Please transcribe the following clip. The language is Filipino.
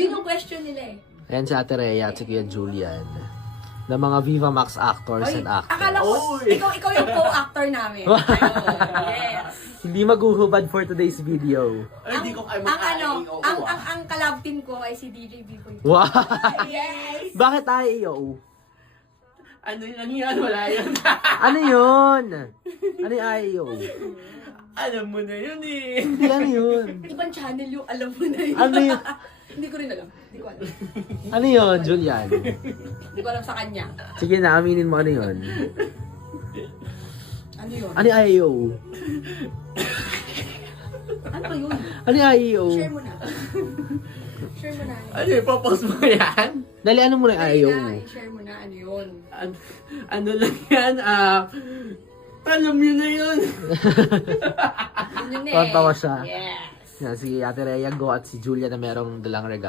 Yun yung question nila eh. Ayan si Ate Rhea at si Kuya Julian. Na mga Viva Max actors and actors. Akala ko, ikaw yung co-actor namin. Ayun, yes. Hindi maghuhubad for today's video. Ay, di ko kayo Ang collab team ko ay si DJ Biboy. Wow! Yes! Bakit tayo iyo? Ano lang yan? Wala yan. Ano yun? Ano yung IO? Alam mo na yun eh. Hindi ano yun? Ibang channel yung alam mo na yun. Ano yun? Hindi ko rin alam. Hindi ko alam. Ano yun, Julian? Hindi ko alam sa kanya. Sige na, aminin mo ano yun. Ano yun? Ano yung IO? Ano ba yun? Ano yung IO? Share mo na. Share mo na. Ano yung popost mo yan? Dali, ano mo na yung IO? Share mo na. Ano yun? Ano lang yan? Alam yun na yun. Yun yun eh. Tontawa siya. Yes. Yan, si Ate Rhea Go at si Julia na merong dalang regalo.